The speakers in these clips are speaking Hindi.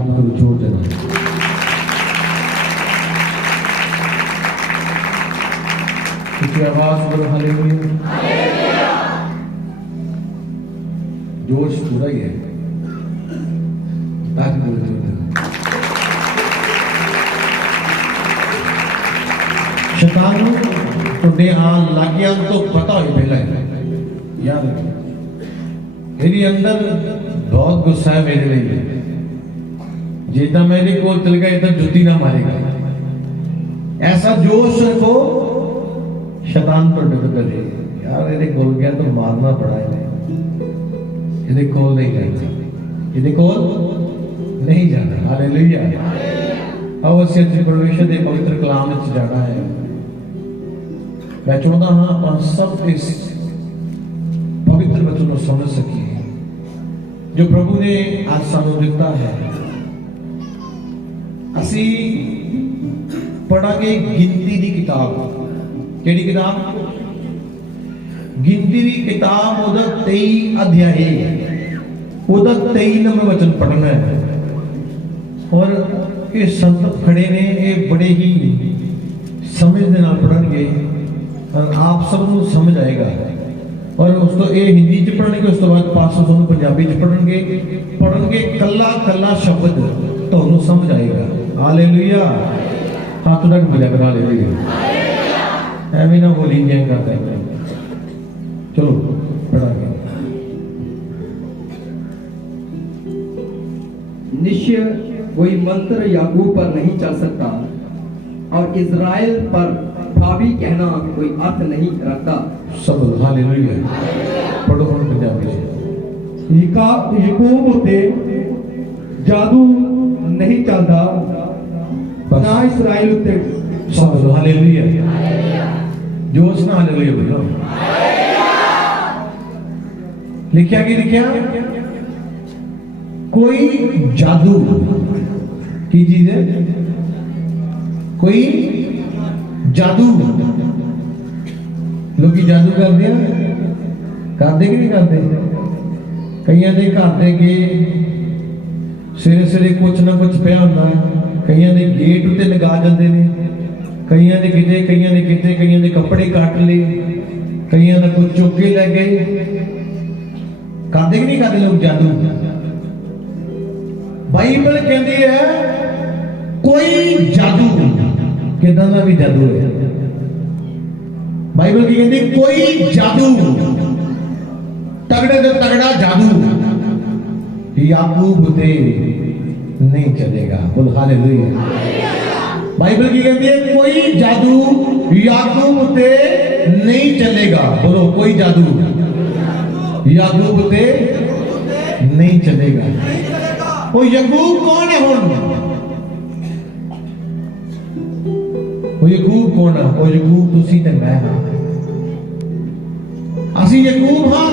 याद करो जोर देना। उसकी आवाज करो हालेलुया। जोश पूरा ही है, ताकि बोलो जोर देना। शैतान तुहाडे आन लग गया तो पता हो पहला याद रखो, मेरे अंदर बहुत गुस्सा है मेरे लिए, जिदा मेरे को चल गया इधर जुत्ती ना मारेगा, ऐसा जोश रखो। शैतान तुहाडे को करे यार ये गोल गया तो मारना पड़ा है, ये कोल नहीं जाना, ये कोल नहीं जाना। हालेलुया। आओ असीं परमेश्वर के पवित्र कलाम में जाना है। मैं चाहता हाँ आप सब इस पवित्र वचन को समझ सकिए जो प्रभु ने आज सानू दिता है। असी पढ़ांगे गिनती की किताब। केड़ी किताब? गिनती की किताब उहदा 23 अध्याय, उहदा 23 नंबर वचन पढ़ना है। और ये संत खड़े ने ये बड़े ही समझ दे नाल पढ़नगे और आप सबको समझ आएगा। और उस तो ये हिंदी च पढ़नगे, उस तो बाद पासो तुहानू पंजाबी च पढ़नगे कला कला शब्द तुहानू समझ आएगा। हालेलुया। हाथ तक मिला कर हालेलुया। ऐਵੇਂ ना बोली जय करता है। चलो पढ़ांगे। निश्चय कोई मंत्र याकूब पर नहीं चल सकता और इज़राइल पर भावी कहना कोई अर्थ नहीं रखता। सब हालेलुया। पढ़ो हम पंजाबी से। याकूब उते जादू नहीं चलता ना इज़राइल उते। सब हालेलुया। जोश ना हालेलुया बोलो। लिखा की लिखा कोई जादू की चीज है, कोई जादू। लोग जादू करते कि नहीं करते? कई दे घर दे के सिरे सिरे कुछ ना कुछ पिया होंदा, कई दे गेट उत्ते लगा जाते हैं, कई दे किते कई दे कपड़े कट ले, कई का कुछ चुक के ले गए। करते कि नहीं करते लोग जादू? बाइबल कहती है कोई जादू, किदां दा भी जादू है। बाइबल की कहती कोई जादू, तगड़े से तगड़ा जादू याकूब ते नहीं चलेगा। बोल हालेलुया। बाइबल की कहती है कोई जादू याकूब ते नहीं चलेगा। बोलो कोई जादू याकूब ते नहीं चलेगा। वो याकूब कौन है? वो याकूब कौन है? वो याकूब तुसी ते मैं हां। असी याकूब हां।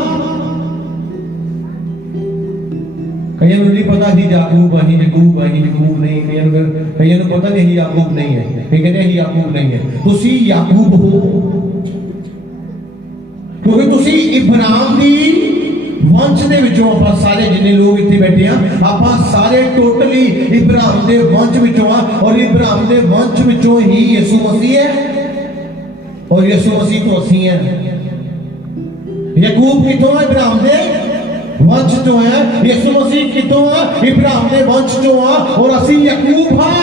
कई नहीं पता जी याकूब नहीं, याकूब नहीं, कई पता नहीं याकूब नहीं है, कई कहते हैं याकूब नहीं है। तुसी याकूब हो क्योंकि तुसी इब्राहिम दी वंश दे विचों। आप सारे जिन्ने लोग इत्थे बैठे हैं आप सारे टोटली इब्राहिम दे वंश विचों आ, और इब्राहिम दे वंश विचों ही यीशु मसीह है और यीशु मसीह तो असी हैं। याकूब किथों है? इब्राहिम दे वंश चो है। यीशु मसीह किथों है? इब्राहिम दे वंश चो आ और असी याकूब हां।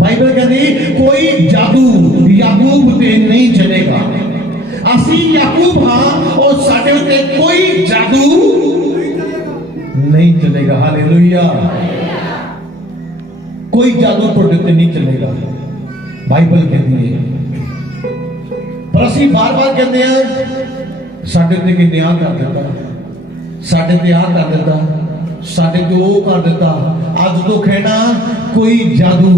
बाइबल कहती कोई जादू याकूब ते नहीं चलेगा। असी याकूब हां और साडे उत्ते कोई जादू नहीं चलेगा। हालेलुया। कोई जादू तुहाडे उत्ते नहीं चलेगा, बाइबल कहती है। पर असी बार-बार कहते हैं साडे उत्ते कि न्याय कर देता, साडे ते आ कर देता, साडे ते ओ कर देता। अज तो कहना कोई जादू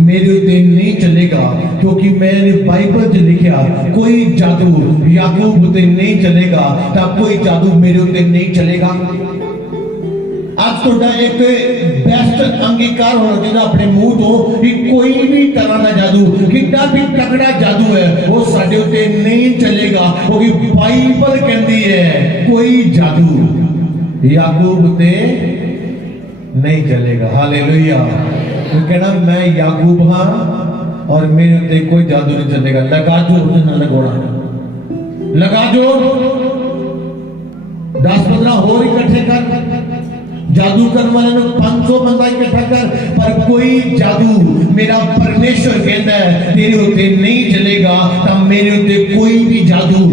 मेरे उत्ते नहीं चलेगा, क्योंकि मैंने बाइबल च लिखा कोई जादू याकूब उत्ते नहीं चलेगा, तब कोई जादू मेरे उत्ते नहीं चलेगा। आज थोड़ा एक बेस्ट अंगीकार होना चाहिए अपने मुंह तो कि कोई भी तरह का जादू, कितना भी तगड़ा जादू है वो साडे उत्ते नहीं चलेगा, क्योंकि बाइबल कहती है कोई जादू याकूब ते नहीं चलेगा। हालेलुया। तो कहना मैं याकूब हाँ और मेरे उत्ते कोई जादू नहीं चलेगा। लगा जो ना लगोड़ा लगा जो 10-15 होर इकट्ठे कर, जादू करने वाले ने 500 बंदा इकट्ठा कर, पर कोई जादू मेरा परमेश्वर कहता है तेरे उत्ते नहीं चलेगा। तब मेरे उत्ते कोई भी जादू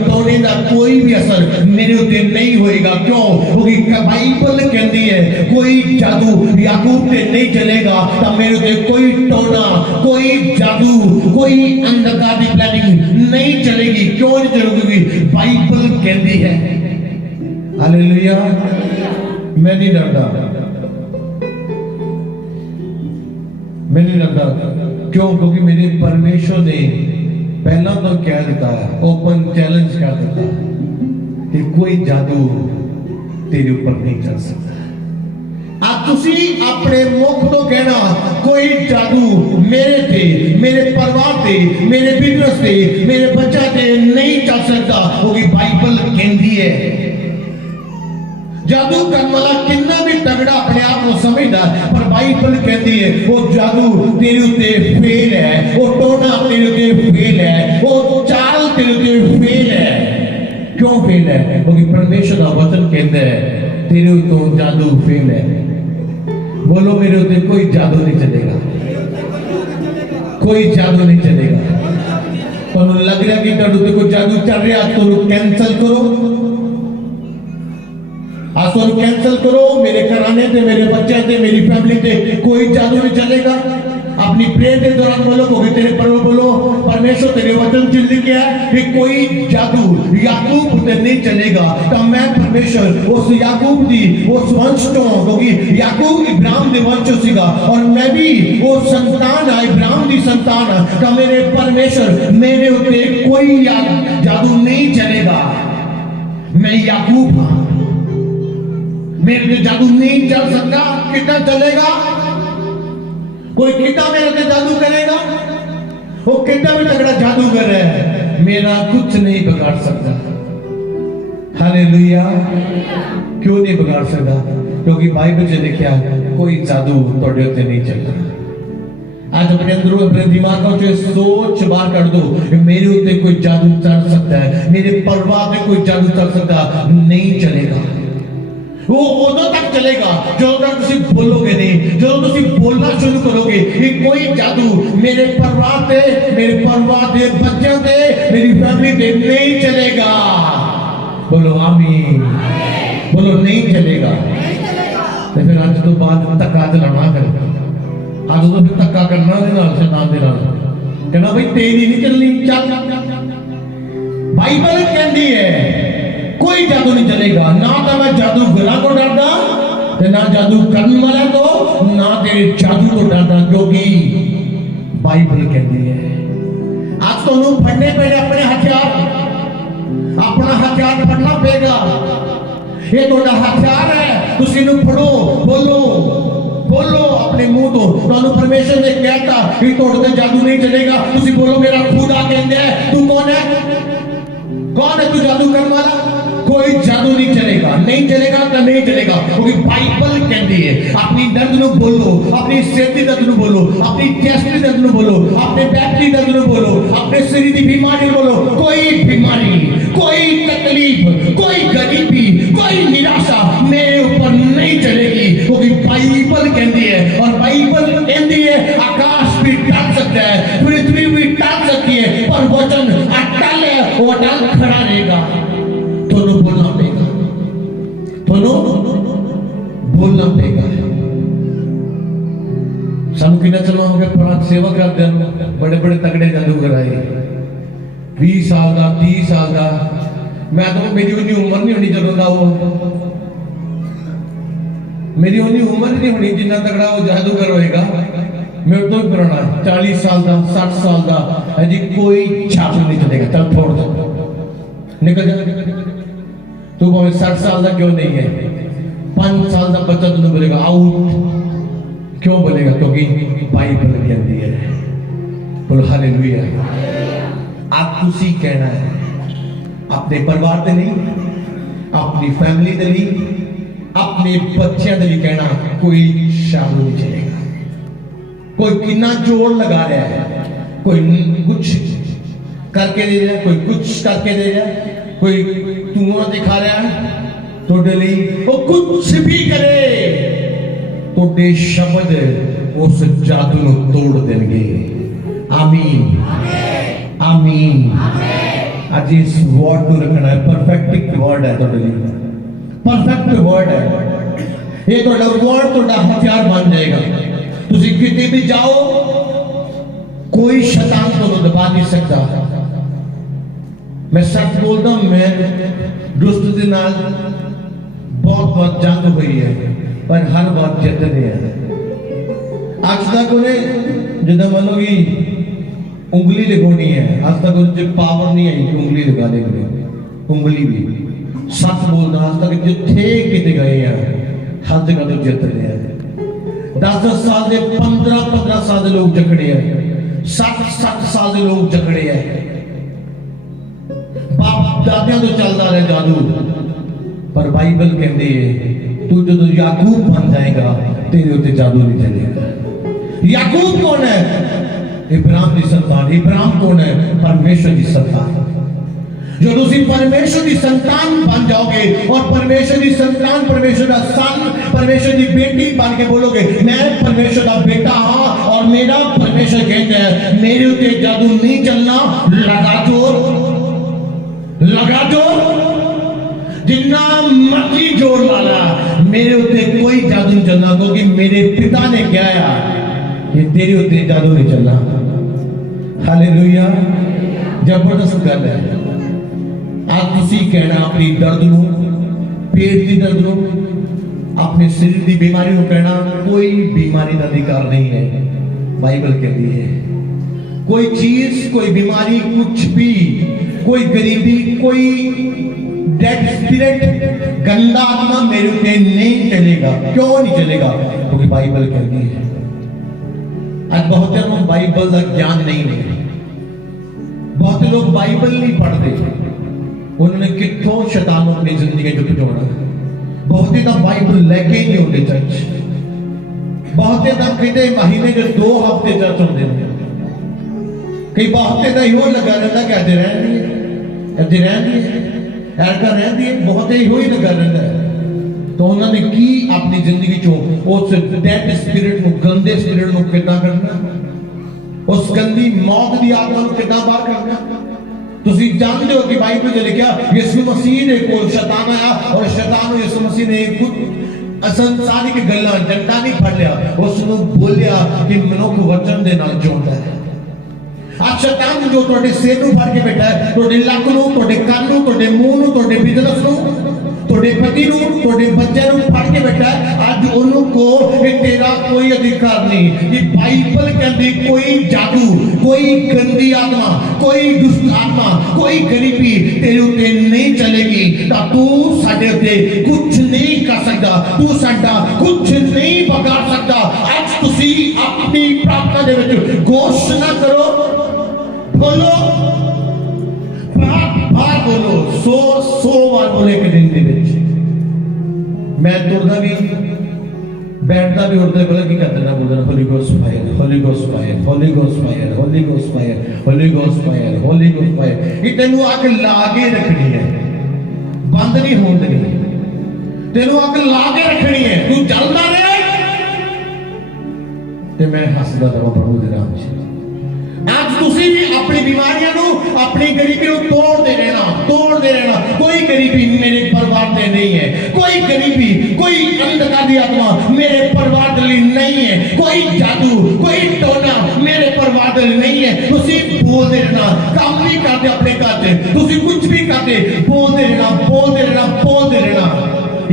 टोने का कोई भी असर मेरे उत्ते नहीं होएगा। क्यों? क्योंकि बाइबल कहती है कोई जादू याकूब पे नहीं चलेगा। तब मेरे उत्ते कोई टोना, कोई जादू, कोई अंधकार की प्लानिंग नहीं चलेगी। क्यों नहीं चलेगी? बाइबल कहती है। हालेलुया। मैं नहीं डरता, मैं नहीं डरता। क्यों? क्योंकि मेरे परमेश्वर ने पहला तो कह देता है, ओपन चैलेंज कर देता है कि कोई जादू तेरे ऊपर नहीं चल सकता। आप तुसी अपने मुख तो कहना कोई जादू मेरे थे, मेरे परिवार थे, मेरे बिजनेस थे, मेरे बच्चा थे नहीं चल सकता। क्योंकि बाइबल कहती है जादू करने वाला कितना भी तगड़ा अपने आप को समझदा है, पर बाइबल कहती है वो जादू तेरे उत्ते फेल है, वो टोना तेरे उत्ते फेल है, वो चाल तेरे उत्ते फेल है। क्यों फेल है? क्योंकि परमेश्वर का वचन कहता है तेरे उत्ते जादू फेल है। बोलो मेरे उत्ते कोई जादू नहीं चलेगा, कोई जादू नहीं चलेगा। तो लग रहा कि तेरे उत्ते कोई जादू चल रहा, तो कैंसिल करो, आसुर कैंसिल करो। मेरे घराने थे, मेरे बच्चे थे, मेरी फैमिली थे, कोई जादू नहीं चलेगा। अपनी प्रेयर के दौरान बोलो, क्योंकि तेरे पर बोलो परमेश्वर तेरे वचन चिन्ह लिखे है कि कोई जादू याकूब पे नहीं चलेगा। तब मैं परमेश्वर उस याकूब दी उस वंश तो, क्योंकि याकूब इब्राहिम के वंश सीगा और मैं भी वो संतान है, इब्राहिम की संतान है। तब मेरे परमेश्वर मेरे ऊपर कोई जादू नहीं चलेगा। मैं याकूब हाँ, मेरे पे जादू नहीं चल सकता। कितना चलेगा? कोई कितना मेरे पे जादू करेगा? वो कितना भी तगड़ा जादूगर है, मेरा कुछ नहीं बिगाड़ सकता। हालेलुया। क्यों नहीं बिगाड़ सकता? क्योंकि बाइबल से लिखा कोई जादू तोड़े उत्ते नहीं चलता। आज अपने अंदर अपने दिमाग से सोच बाहर कर दो, मेरे उत्ते कोई जादू चल सकता है, मेरे परिवार में कोई जादू चल सकता नहीं चलेगा। वो उदों तक चलेगा जो तक तुम बोलोगे नहीं, जो तुम बोलना शुरू करोगे कि कोई जादू मेरे परिवार पे, मेरे परिवार के बच्चों पे, मेरी फैमिली पे नहीं चलेगा। बोलो आमीन। बोलो नहीं चलेगा। तो फिर आज तो बाद धक्का चलाना कर, आज तो फिर धक्का करना शैतान दे नाल कहना भाई तेरी नहीं चलनी चल। बाइबल कहती है कोई जादू नहीं चलेगा। ना तो मैं जादूगरा को डरदा, ना जादू करने वाला तो, ना तेरे जादू को डरदा, क्योंकि बाइबल कहती है। आज तो लोग फड़ने पे अपने हथियार, अपना हथियार फड़ना पेगा। ये तो हथियार है, तुसी नु फड़ो, बोलो बोलो अपने मुंह तो परमेश्वर ने कहता कि तोड़ते जादू नहीं चलेगा। तुसी बोलो मेरा खुदा कहता है। तू कौन है? कौन है तू जादू करने वाला? कोई जादू नहीं चलेगा, नहीं चलेगा तो नहीं चलेगा। क्योंकि बाइबल कहती है अपनी दर्द नु बोलो, अपनी सिर की दर्द नु बोलो, अपनी चेस्ट की दर्द नु बोलो, अपने बैक की दर्द नु बोलो, अपने शरीर की बीमारी बोलो। कोई बीमारी, कोई तकलीफ, कोई गरीबी, कोई निराशा मेरे ऊपर नहीं चलेगी। क्योंकि बाइबल कहती है, और बाइबल कहती है आकाश भी टल सकता है, पृथ्वी भी टल सकती है, पर वचन अटल है, वो अटल खड़ा रहेगा। दोनों बोलना पड़ेगा, दोनों बोलना पड़ेगा। सानू कितना चलो प्रांत सेवा करते हैं, बड़े बड़े तगड़े जादूगर आए 20 साल का 30 साल का। मैं तो मेरी उन्नी उम्र नहीं होनी जदों दा वो, मेरी उन्नी उम्र नहीं होनी जिन्ना तगड़ा वो जादूगर होएगा। मेरे तो पुराना 40 साल का 60 साल का है जी, कोई जादू नहीं चलेगा। चल छोड़ दो, निकल जा। तू भावे 60 साल का क्यों नहीं है, 5 साल का बच्चा तुझे बोलेगा आउट। क्यों बोलेगा? क्योंकि बाइबल कहती है। बोलो हालेलुया। आप तुसी कहना है अपने परिवार दे नहीं, अपनी फैमिली दे नहीं, अपने बच्चों के लिए कहना कोई जादू नहीं चलेगा। कोई कितना जोर लगा रहा है, कोई कुछ करके दे रहा है, कोई कुछ करके दे रहा है, कोई धुआं दिखा रहा है तोड़े लिए, वो कुछ भी करे तोड़े शब्द उस जादू को तोड़ देंगे। आमीन आमीन। आज इस वर्ड को रखना है, परफेक्ट वर्ड है तोड़े लिए, परफेक्ट वर्ड है ये। तोड़ा वर्ड तोड़ा हथियार बन जाएगा। तुसी कितने भी जाओ कोई शैतान को दबा नहीं सकता। मैं सच बोलता हूं, मैं दुष्ट के नाल बहुत जंग हुई है पर हर बात जितने हैं। आज तक उन्हें जिदा मानो कि उंगली दिखानी है, आज तक उनसे पावर नहीं आई कि उंगली दिखा दे। उंगली भी सच बोलना, आज तक जिथे किते गए हैं हर जगह तो जित रहे हैं। 10-10 साल के 15-15 साल के लोग जकड़े हैं, 7-7 साल के लोग जकड़े हैं। बाप दादिया तो चलता रहे जादू, पर बाइबल कहती है तू जो याकूब बन जाएगा तेरे उत्ते जादू नहीं चलेगा। याकूब कौन है? इब्राहिम की संतान। इब्राहिम कौन है? परमेश्वर की संतान। जो तुम परमेश्वर की संतान बन जाओगे और परमेश्वर की संतान, परमेश्वर का सन, परमेश्वर की बेटी बन के बोलोगे मैं परमेश्वर का बेटा हाँ, और मेरा परमेश्वर कहता है मेरे उत्ते जादू नहीं चलना। लगा जोर जिन्ना मर्जी जोर वाला, मेरे उत्ते कोई जादू नहीं चलना, क्योंकि मेरे पिता ने क्या है कि तेरे उत्ते जादू नहीं चलना। हालेलुया। जबरदस्त गल है। आज तुसी कहना अपनी दर्द नु, पेट की दर्द नु, अपने शरीर की बीमारी को कहना कोई बीमारी का अधिकार नहीं है। बाइबल कहती है कोई चीज, कोई बीमारी, कुछ भी, कोई गरीबी, कोई डेड स्पिरिट, गंदा आत्मा मेरे ऊपर नहीं चलेगा। क्यों नहीं चलेगा? क्योंकि बाइबल कहती है। आज बहुत लोग बाइबल का ज्ञान नहीं है, बहुत लोग बाइबल नहीं पढ़ते, उन्होंने कितों शैतान अपनी जिंदगी जो जोड़ा। बहुत ही बाइबल लेके ही नहीं होते चर्च, बहुत ही कहते महीने के 2 हफ्ते चर्च होते हैं, कई बहुत यो लगा रहता कि अज रहती है, बहुत ही लगा रहता है। तो उन्होंने की अपनी जिंदगी चो उस डेड स्पिरिट को, गंदे स्पिरिट को कितना करना, उस गंदी मौत की आत्मा को कितना बाहर करना। तुसी जानते हो कि बाइबल में लिखा यीशु मसीह ने को शैतान आया और शैतान ने यीशु मसीह ने खुद असंसारिक गल्लां डंडा नहीं फड़ लिया, उसनु बोलिया कि मनुख वचन दे नाल जोड़दा है। आज शैतान जो तोड़े सिर नु फड़ के बैठा है, तोड़े लक नु, तोड़े कान नु, तोड़े मुंह नु, तोड़े बिजनेस नु, तोड़े पति नु, तोड़े बच्चे नु फड़ के बैठा है। आज उन्हों को ये तेरा कोई अधिकार नहीं। ये बाइबल कहती कोई जादू, कोई गंदी आत्मा, कोई दुष्ट आत्मा, कोई गरीबी तेरे उत्ते नहीं चलेगी। तो तू साडे उत्ते कुछ नहीं कर सकता, तू साडा कुछ नहीं बिगाड़ सकता। आज तुसी अपनी प्रार्थना दे विच घोषणा करो, बोलो, बार बोलो, 100 बार बोले एक दिन के विच। मैं तुरदा भी, बैठता भी, उड़ता बोला की करते ना बोलना Holi ghost fire, Holi ghost fire, Holi ghost fire, Holi ghost fire, Holi ghost fire, Holi ghost fire. ये तेनू आग लागे रखनी है, बंद नहीं होने देनी। तेनू आग लागे रखनी है, तू चलता रहे। ते मैं हसदा रहा प्रभु दे नाम से। आज तुसी भी अपनी बीमारियां नु, अपनी गरीबी को तोड़ दे रहना। कोई गरीबी मेरे परिवार में नहीं है, कोई गरीबी, कोई अंधकार की आत्मा मेरे परिवार के लिए नहीं है, कोई जादू, कोई टोना मेरे परिवार के लिए नहीं है। तुसी बोलते रहना, काम नहीं करते अपने घर से, तुसी कुछ भी करते, बोलते रहना।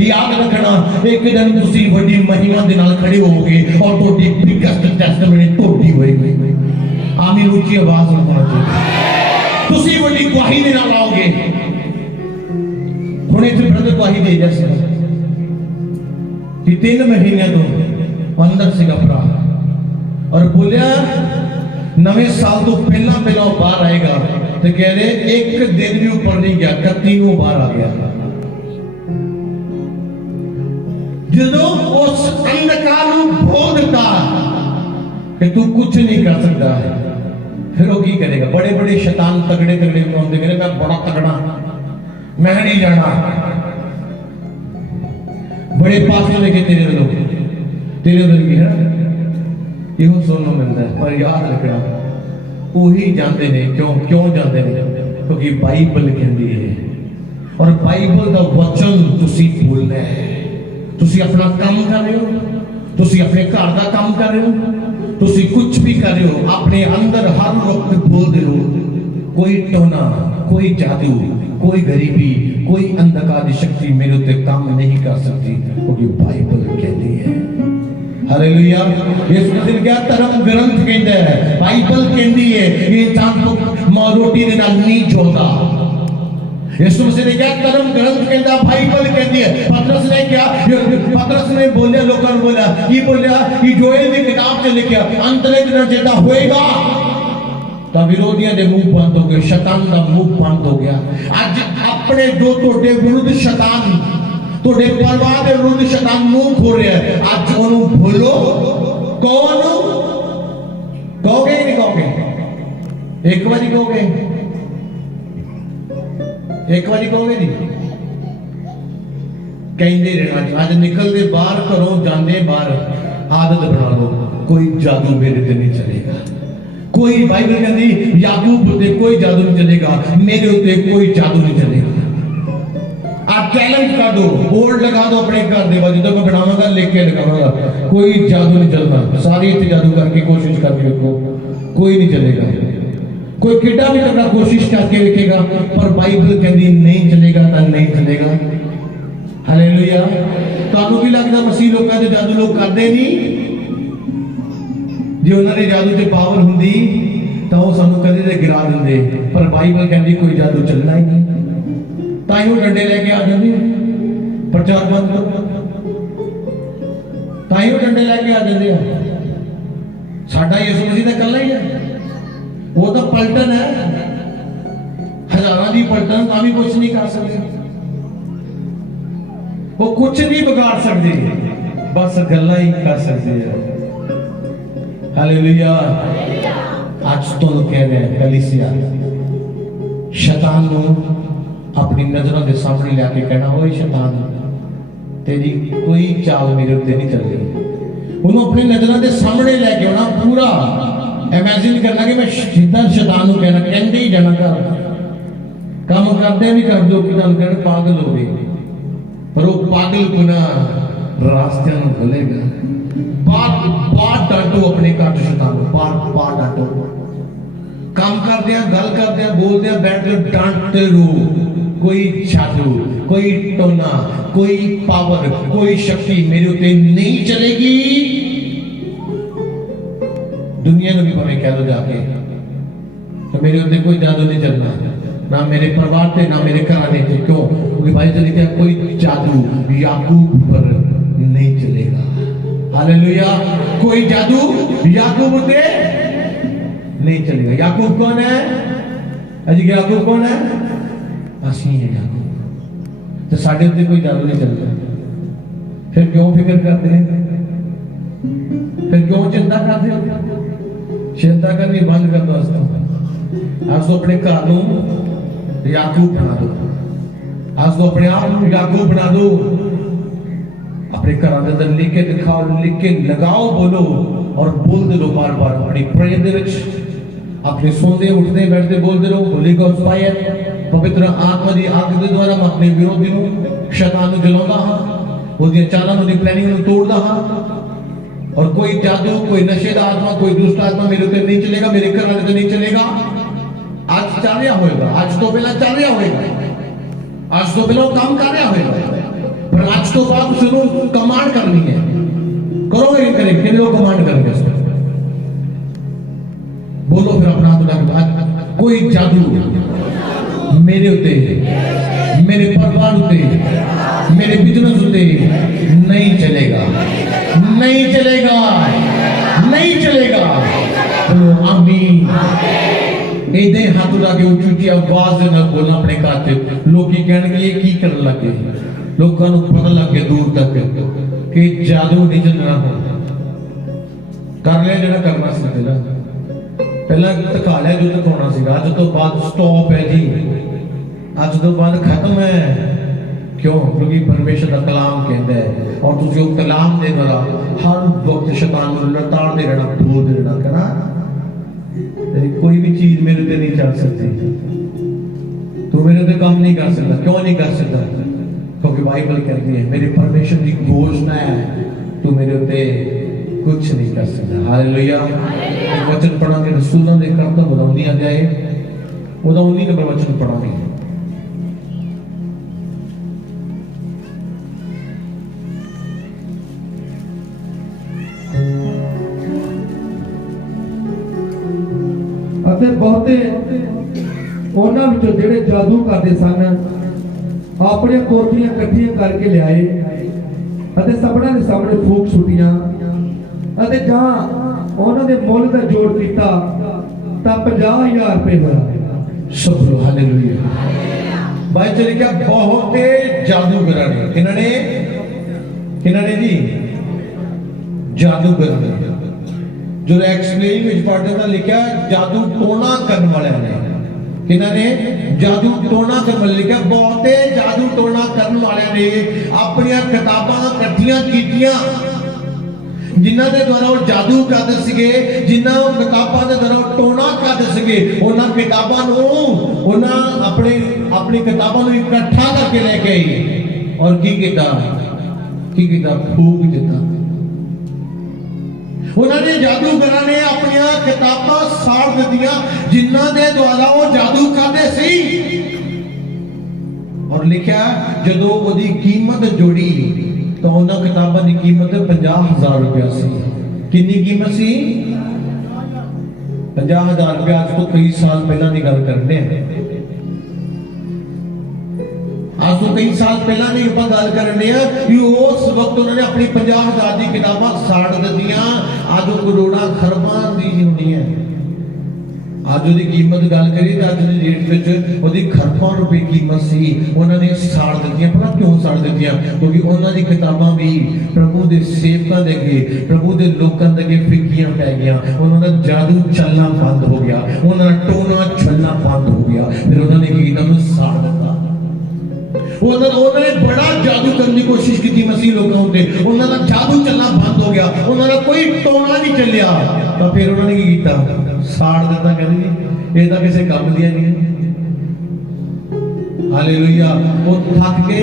याद रखना एक दिन तुसी बड़ी महिमा दे नाल खड़े होगे और तोड़ी बिगेस्ट टेस्टमनी तोड़ी होएगी। आमीन। ऊंची आवाज में बोलना चाहिए। तुसी बड़ी गवाही दे नाल आओगे। हुणे इथे ब्रदर गवाही दे जैसे कि 3 महीने तो अंदर से घबरा और बोलिया नवे साल तो पहला बाहर आएगा, तो कह रहे एक दिन भी ऊपर नहीं गया, 31 बाहर आ गया। ਜਦੋਂ उस अंधकार ਨੂੰ बोल ਦਿੱਤਾ कि तू कुछ नहीं कर सकता, फिर वो की करेगा? बड़े बड़े शैतान तगड़े तगड़े होंगे, कहते मैं बड़ा तगड़ा, मैं नहीं जाना। बड़े पास लेके तेरे लोग तेरे उधर की है यो सुनने मिलता है, पर याद रखना वही जानते ने। क्यों जानते ने? क्योंकि बाइबल कहती है, और बाइबल का वचन तुसी बोलना है। तुसी अपना काम कर रहे हो, तुसी अपने घर का काम कर रहे हो, तुसी कुछ भी कर रहे हो, अपने अंदर हर वक्त बोलते रहो, कोई टोना, कोई जादू, कोई गरीबी, कोई अंधकार की शक्ति मेरे उत्ते काम नहीं कर सकती, क्योंकि बाइबल कहती है। हालेलुया। यीशु मसीह ने क्या धर्म ग्रंथ कहता है, बाइबल कहती है ये इंसान को रोटी दे नाल नहीं जोड़ता। यीशु मसीह ने क्या धर्म ग्रंथ कहता, बाइबल कहती है। पतरस ने क्या, पतरस ने बोले, लोगों ने बोला ये बोला कि जोएल की किताब से लिखा अंतले दिन जेदा होएगा तो विरोधियों के मुंह बंद हो गए, शैतान का मुंह बंद हो गया। आज अपने जो तोड़े विरुद्ध शैतान, तोड़े परिवार के विरुद्ध शैतान मुंह खोल रहा है, आज उन्होंने भूलो। कौन कहोगे नहीं कहोगे? एक बारी कहोगे, एक बारी कहोगे नहीं? कहते रहना। आज निकलते बाहर घरों जाते बाहर आदत बना लो, कोई जादू मेरे ते नहीं चलेगा। कोई बाइबल कहती याकूब उत्ते कोई जादू नहीं चलेगा, मेरे उत्ते कोई जादू नहीं चलेगा। आप चैलेंज कर दो, बोर्ड लगा दो अपने घर दे बाजू, तो मैं बनाऊंगा लेके लगाऊंगा, कोई जादू नहीं चलना। सारी इतनी जादू करके कोशिश करके देखो, कोई नहीं चलेगा। कोई कितना भी तगड़ा कोशिश करके देखेगा, पर बाइबल कहती नहीं चलेगा तो नहीं चलेगा। हालेलुया। ਤੁਹਾਨੂੰ ਕੀ ਲੱਗਦਾ ਮਸੀਹ ਲੋਕਾਂ ਦੇ ਜਾਦੂ ਲੋਕ ਕਰਦੇ ਨਹੀਂ? ਜੇ ਉਹਨਾਂ ਦੇ ਜਾਦੂ ਤੇ ਪਾਵਰ ਹੁੰਦੀ ਤਾਂ ਉਹ ਸਾਨੂੰ ਕਦੇ ਤੇ ਗਿਰਾ ਦਿੰਦੇ, ਪਰ ਬਾਈਬਲ ਕਹਿੰਦੀ ਕੋਈ ਜਾਦੂ ਚੱਲਣਾ ਹੀ ਨਹੀਂ। ਤਾਂ ਹੀ ਉਹ ਡੰਡੇ ਲੈ ਕੇ ਆ ਜਾਂਦੇ, ਪ੍ਰਚਾਰ ਬੰਦ ਕਰੋ, ਤਾਂ ਹੀ ਉਹ ਡੰਡੇ ਲੈ ਕੇ ਆ ਜਾਂਦੇ ਆ। ਸਾਡਾ ਯਿਸੂ ਮਸੀਹ ਤਾਂ ਇਕੱਲਾ ਹੀ ਹੈ, वो तो पलटन है, हजारों की पलटन, ਤਾਂ भी कुछ नहीं कर सकते, वो कुछ नहीं बिगाड़ सकते, बस गल्लां ही कर सकते हैं। हालेलुया। आज तो कह रहे हैं कलीसिया शैतान को अपनी नजरों के सामने लेके कहना, ओए शैतान तेरी कोई चाल मेरे उत्ते नहीं चल रही। उन्होंने अपनी नजरों के सामने लेके आना, पूरा इमेजिन करना कि मैं सीधा शैतान को कहना, कहते ही जाना कर काम करते भी कर दो कि कहना पागल हो गए, पर वो पागल गुना रास्ते में भूलेगा। बार डांटो अपने घर शैतान को, बार डांटो। काम करते हैं, गल करते हैं, बोलते हैं, बैठ कर डांटते रहो। कोई जादू, कोई टोना, कोई पावर, कोई शक्ति मेरे उत्ते नहीं चलेगी। दुनिया को भी भावें कह दो जाके तो मेरे उत्ते कोई जादू नहीं चलना, ना मेरे परिवार से, ना मेरे घर आने से। क्यों? क्योंकि भाई चले क्या, कोई जादू याकूब पर नहीं चलेगा। हालेलुया। कोई जादू याकूब पे नहीं चलेगा। याकूब कौन है? अजी याकूब कौन है? असी है याकूब। तो साढ़े उत्ते कोई जादू नहीं चलता, फिर क्यों फिक्र करते हैं? फिर क्यों चिंता करते हो? चिंता करनी बंद कर दो। आज तो अपने घर को याकूब बना दो, आज तो अपने आप को याकूब बना दो। अपने घर के अंदर लिख के दिखाओ, लिख के लगाओ, बोलो और बोलते रहो बार बार अपनी प्रेयर दे विच, अपने सोते उठते बैठते बोलते रहो, होली गॉस्ट फायर, पवित्र आत्मा की आग के द्वारा मैं अपने विरोधी को शैतान को जलाਉਂਦਾ ਹਾਂ, ਉਹਦੀਆਂ ਚਾਲਾਂ ਨੂੰ, ਉਹਦੀ ਪਲੈਨਿੰग ਨੂੰ ਤੋੜਦਾ ਹਾਂ। और कोई जादू, कोई नशे का आत्मा, कोई दुष्ट आत्मा मेरे ऊपर नहीं चलेगा, मेरे घर वाले पे नहीं चलेगा। आज चल रहा होगा, आज तो पहला चल रहा होगा, आज तो पहला काम कर रहा होगा, पर आज तो बाद सुनो कमांड करनी है। करोगे नहीं करेंगे? किन लोग कमांड करेंगे? बोलो फिर अपना हाथ। कोई जादू मेरे उत्ते, मेरे परिवार उत्ते, मेरे बिजनेस उत्ते नहीं चलेगा, नहीं चलेगा, नहीं चलेगा। बोलो आमीन। इधे हाथ उठा के ऊंची आवाज में बोलना अपने घर से। लोग की कहने ये की करने लगे, लोगों को पता लग गया दूर तक कि जादू नहीं चलना हो कर लिया जो करना सी पहला धका लिया जो धकाना सीगा अज तो बाद स्टॉप है जी अज तो बाद खत्म है क्यों क्योंकि परमेश्वर का कलाम कहता है और तुझे वो कलाम दे द्वारा हर वक्त शैतान को लताड़ते रहना बोलते रहना कहना तेरी कोई भी चीज मेरे पे नहीं चल सकती तू मेरे पे काम नहीं कर सकता क्यों नहीं कर सकता क्योंकि बाइबल कहती है मेरे परमेश्वर की घोषणा है तू मेरे पे कुछ नहीं कर सकता हालेलुया वचन पढ़ांगे रसूलों दे काम तो बताऊं नहीं आ जाए ਉਹਦਾ 19 ਨੰਬਰ वचन पढ़ांगे ਅਤੇ ਬਹੁਤੇ ਉਹਨਾਂ ਵਿੱਚੋਂ ਜਿਹੜੇ ਜਾਦੂ ਕਰਦੇ ਸਨ ਆਪਣੀਆਂ ਕੋਠੀਆਂ ਇਕੱਠੀਆਂ ਕਰਕੇ ਲਿਆਏ ਅਤੇ ਸਭਨਾਂ ਦੇ ਸਾਹਮਣੇ ਫੂਕ ਸੁੱਟੀਆਂ ਅਤੇ ਜਾਂ ਉਹਨਾਂ ਦੇ ਮੁੱਲ ਦਾ ਜੋੜ ਕੀਤਾ ਤਾਂ 50,000 रुपए ਹੋਇਆ सब लोग हालेलुया भाई चले क्या बहुत जादूगर ने किन्होंने जी जादूगर ने जो एक्सप्लेन विच पढ़ते था लिखा जादू टोना करने वाले ने किन्होंने जादू टोना करने वाले लिखा बहुत जादू टोना करने वाले ने अपनी किताबां इकट्ठियां कीतियां जिन्हां दे द्वारा वो जादू करदे सीगे जिन्हां वो किताबां दे द्वारा टोना करदे सीगे उन्हां किताबां नूं उन्हां अपनी किताबां नूं इकट्ठा करके लेके आए और की कीता फूक दिता उन्होंने जादूगरां ने अपनी किताबां साड़ दित्तियां जिन्हां दे द्वारा वो जादू करदे सी और लिखा जदों ओदी कीमत जोड़ी तो उन्होंने किताबों की कीमत 50,000 रुपया सी कितनी कीमत सी 50,000 रुपया आज तो कई साल पहला की गल करने आज तो कई साल पहला की आप गल करने कि उस वक्त उन्होंने अपनी 50,000 की किताबां साड़ दित्तियां आज करोड़ां खरबां दी होनी है आज उसकी कीमत गल करिए तो अज की डेट में उसकी खरबां रुपए कीमत सी उन्होंने साड़ दित्तियां पता क्यों साड़ दित्तियां क्योंकि उन्होंने किताबां भी प्रभु के सेवकां दे अगे प्रभु के लोकां दे अगे फिक्कियां पै गईयां उन्होंने जादू चलना बंद हो गया उन्होंने टोना चलना बंद हो गया फिर उन्होंने की कीता उन्हें साड़ दित्ता उन्होंने बड़ा जादू करने की कोशिश की मसीह लोगों उत्ते उन्होंने जादू चलना बंद हो गया उन्होंने कोई टोना नहीं चलिया तो फिर उन्होंने की कीता साड़ दिता कहते जी ये तो किसी काम दिया नहीं हालेलुया वो थक के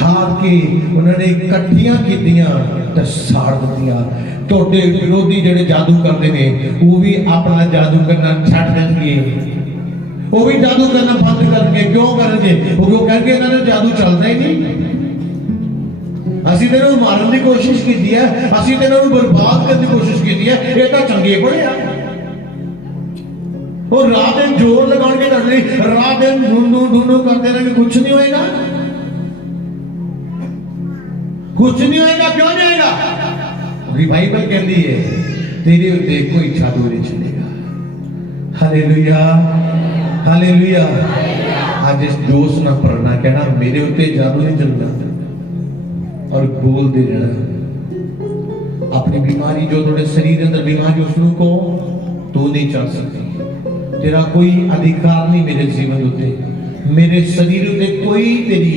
हार के उन्होंने इकट्ठियां कीतियां ते साड़ दित्तियां तोड़े विरोधी जेडे जादू करते हैं वो भी अपना जादू करना छड्ड देंगे वो भी जादू करना बंद करके क्यों करेंगे वो कहेंगे इन्होंने जादू चलता ही नहीं ਅਸੀਂ ਤੇ ਇਹਨੂੰ ਮਾਰਨ ਦੀ ਕੋਸ਼ਿਸ਼ ਕੀਤੀ ਹੈ ਅਸੀਂ ਤੇ ਇਹਨਾਂ ਨੂੰ ਬਰਬਾਦ ਕਰਨ ਦੀ ਕੋਸ਼ਿਸ਼ ਕੀਤੀ ਹੈ ਇਹ ਤਾਂ ਚੰਗੇ ਬਣੇ ਆ और रात दिन जोर लगाने के डर नहीं रात दिन ढूंढू करते रहेंगे कुछ नहीं होएगा क्यों नहीं होएगा बाइबल कहती है तेरे उत्ते कोई जादू नहीं चलेगा हालेलुया हालेलुया आज इस जोश ना पढ़ना कहना मेरे उत्ते जादू नहीं चलना और बोल दे रहना अपनी बीमारी जो थोड़े शरीर के अंदर बीमारी उसको को तू नहीं चल सकती तेरा कोई अधिकार नहीं मेरे जीवन उत्ते मेरे शरीर उत्ते कोई तेरी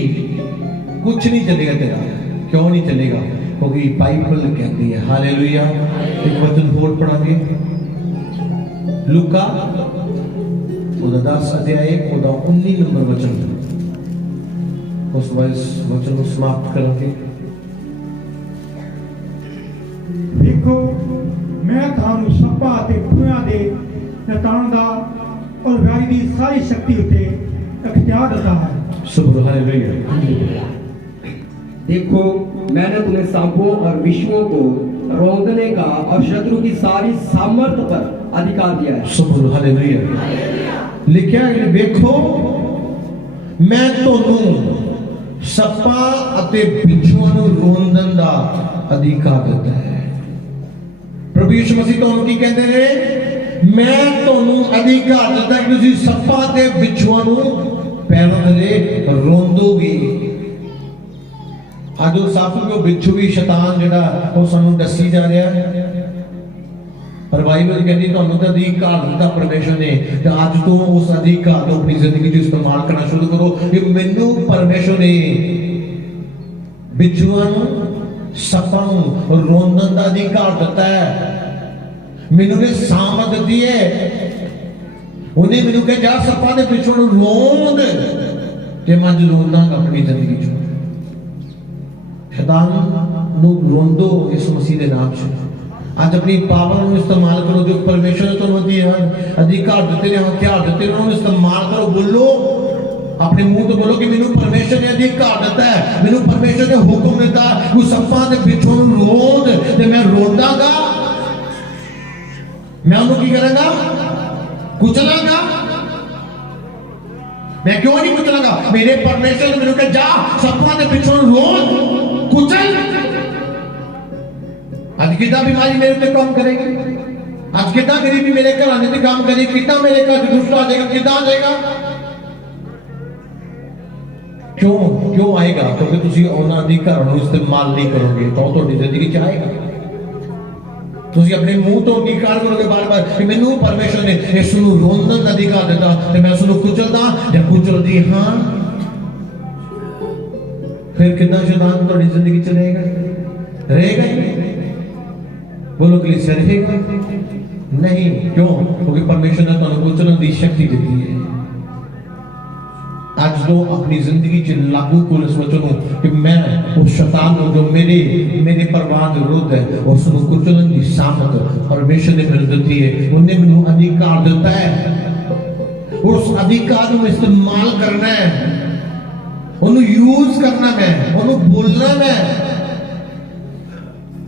कुछ नहीं चलेगा तेरा क्यों नहीं चलेगा क्योंकि बाइबल कहती है हालेलुया एक वचन और पढ़ांगे लूका ओदा 10 अध्याय ओदा 19 नंबर वचन उस वचन को समाप्त करेंगे देखो मैं थानू सप्पा ते खूया दे नतान दा और वैरी दी सारी शक्ति उते इख्तियार देता है सुबह हालेलुया देखो मैंने तुम्हें सांपों और विषयों को रोंदने का और शत्रु की सारी सामर्थ्य पर अधिकार दिया है सुबह हालेलुया लिखा है देखो मैं ਤੁਹਾਨੂੰ ਸੱਪਾਂ ਅਤੇ ਬਿੱਛੂਆਂ ਨੂੰ ਰੋਂਦਣ ਦਾ ਅਧਿਕਾਰ ਦਿੱਤਾ ਹੈ ਪ੍ਰਭੂ ਯਿਸੂ ਮਸੀਹ ਤੁਹਾਨੂੰ ਕੀ ਕਹਿੰਦੇ ਨੇ मैं ਤੁਹਾਨੂੰ ਅਧਿਕਾਰ ਦਿੱਤਾ ਕਿ ਤੁਸੀਂ ਸੱਪਾਂ ਤੇ ਬਿੱਛੂਆਂ ਨੂੰ ਪੈਰਾਂ ਥੱਲੇ ਰੋਂਦੋਗੇ ਅੱਜ ਉਹ ਸੱਪ ਕੋ ਬਿੱਛੂ ਵੀ ਸ਼ੈਤਾਨ ਜਿਹੜਾ ਉਹ ਸਾਨੂੰ ਦੱਸੀ ਜਾ ਰਿਹਾ ਹੈ। ਪਰ ਬਾਈਬਲ ਕਹਿੰਦੀ ਤੁਹਾਨੂੰ ਤਾਂ ਅਧਿਕਾਰ ਦਿੱਤਾ ਪਰਮੇਸ਼ਰ ਨੇ, ਤੇ ਅੱਜ ਤੋਂ ਉਸ ਅਧਿਕਾਰ ਨੂੰ ਆਪਣੀ ਜ਼ਿੰਦਗੀ 'ਚ ਇਸਤੇਮਾਲ ਕਰਨਾ ਸ਼ੁਰੂ ਕਰੋ ਕਿ ਮੈਨੂੰ ਪਰਮੇਸ਼ਰ ਨੇ ਬਿੱਛੂਆਂ ਨੂੰ, ਸੱਪਾਂ ਨੂੰ ਰੋਂਦਣ ਦਾ ਅਧਿਕਾਰ ਦਿੱਤਾ ਹੈ। ਮੈਨੂੰ ਨੇ ਸਾਮਰਥ ਦਿੱਤੀ ਹੈ। ਉਹਨੇ ਮੈਨੂੰ ਕਿਹਾ ਜਾ ਸੱਪਾਂ ਦੇ ਬਿੱਛੂਆਂ ਨੂੰ ਰੋਂਦ, ਤੇ ਮੈਂ ਅੱਜ ਰੋਂਦਾਂਗਾ ਆਪਣੀ ਜ਼ਿੰਦਗੀ 'ਚ। शैतान ਨੂੰ ਰੋਂਦੋ ਇਸ ਮਸੀਹ ਦੇ ਨਾਮ 'ਚ। ਅੱਜ ਆਪਣੀ ਪਾਵਰ ਨੂੰ ਇਸਤੇਮਾਲ ਕਰੋ ਜੋ ਪਰਮੇਸ਼ਰ ਨੇ ਤੁਹਾਨੂੰ ਅਧਿਕਾਰ ਦਿੱਤੇ ਨੇ, ਹਥਿਆਰ ਦਿੱਤੇ ਨੇ, ਉਹਨੂੰ ਇਸਤੇਮਾਲ ਕਰੋ। ਬੋਲੋ ਆਪਣੇ ਮੂੰਹ ਤੋਂ ਬੋਲੋ ਕਿ ਮੈਨੂੰ ਪਰਮੇਸ਼ਰ ਨੇ ਅਧਿਕਾਰ ਦਿੱਤਾ ਹੈ, ਮੈਨੂੰ ਪਰਮੇਸ਼ਰ ਨੇ ਹੁਕਮ ਦਿੱਤਾ ਕਿ ਸੱਪਾਂ ਦੇ ਬਿੱਛੂਆਂ ਨੂੰ ਰੋਂਦ, ਤੇ ਮੈਂ ਰੋਂਦਾਂਗਾ। ਮੈਂ ਉਹਨੂੰ ਕੀ ਕਰਾਂਗਾ? ਕੁਚਲਾਂਗਾ। मैं क्यों नहीं कुचलांगा? मेरे परमेश्वर ने मेरे को जा सप्पा दे पिछों रोज कुचल। आज कितना बीमारी मेरे पे काम करेगी, आज कितना गरीबी मेरे घर आने पे काम करेगी, कितना मेरे घर दुष्ट आ जाएगा, कितना आ जाएगा। क्यों आएगा? क्योंकि तुसी ਉਹਨਾਂ ਦੀ ਘਰ ਨੂੰ ਇਸਤੇਮਾਲ ਨਹੀਂ ਕਰੋਗੇ ਤਾਂ ਤੁਹਾਡੀ ਜ਼ਿੰਦਗੀ 'ਚ ਆਏਗਾ। ਤੁਸੀਂ ਆਪਣੇ ਮੂੰਹ ਤੋਂ ਨਿਕਾਲ ਕਰੋਗੇ ਬਾਰ-ਬਾਰ ਕਿ ਮੈਨੂੰ ਪਰਮੇਸ਼ਰ ਨੇ ਇਸ ਨੂੰ ਰੋਂਦਣ ਦਾ ਅਧਿਕਾਰ ਦਿੱਤਾ, ਤੇ ਮੈਂ ਉਸ ਨੂੰ ਕੁਚਲਦਾ ਜਾਂ ਕੁਚਲਦੀ ਹਾਂ। ਫਿਰ ਕਿੰਨਾ ਸ਼ੈਤਾਨ ਤੁਹਾਡੀ ਜ਼ਿੰਦਗੀ 'ਚ ਰਹੇਗਾ? ਬੋਲੋ ਕਲੀਸਿਆ, ਰਹੇਗਾ ਨਹੀਂ। ਕਿਉਂ? ਕਿਉਂਕਿ ਪਰਮੇਸ਼ਰ ਨੇ ਤੁਹਾਨੂੰ ਕੁਚਲਣ ਦੀ ਸ਼ਕਤੀ ਦਿੱਤੀ ਹੈ। आज तो अपनी जिंदगी च लागू करो इस वचन को कि मैं उस शैतान को जो मेरे परवान के विरुद्ध है उसको कुचलन की सामर्थ परमेश्वर ने मेरे दी है। उन्हें मैंने अधिकार दिता है, उस अधिकार को इस्तेमाल करना है, उन्हें यूज करना है, उन्हें बोलना है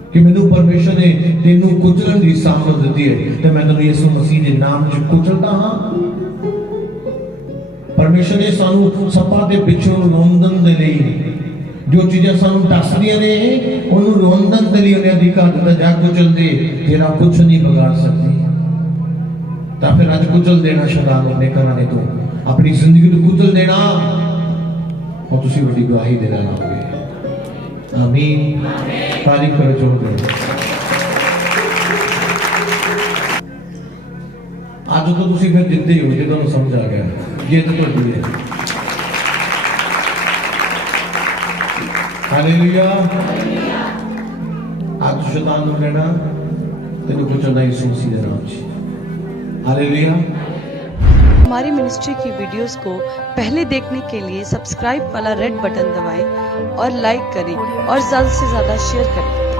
कि मैंने परमेश्वर ने तेनू कुचलन की सामर्थ दी है, तो मैं तेनू यीशु मसीह के नाम च कुचलदा हां। परमेश्वर ने सानू सप्पा दे पिछों रोंदन दे लई जो चीज़ां सानू दसदियां ने उन्होंने रोंदन दे लई उन्हें अधिकार दिता। जा कुचल दे, तेरा कुछ नहीं बिगाड़ सकती। तो फिर अज कुचल देना शैतान अपने घराने तो, अपनी जिंदगी को कुचल देना, और तुसी बड़ी गवाही देना लाओगे। आमीन। तारीफ करो जोर दे। आज तो तुसी फिर जिद्दी हो जे तुहानू समझ आ गया ये तो तुहाडी है। हालेलुया। आज शैतान नू कहना तेनू कुचलना यीशु मसीह दे नाम च। हालेलुया। हमारी मिनिस्ट्री की वीडियोस को पहले देखने के लिए सब्सक्राइब वाला रेड बटन दबाएं और लाइक करें और ज़्यादा से ज़्यादा शेयर करें।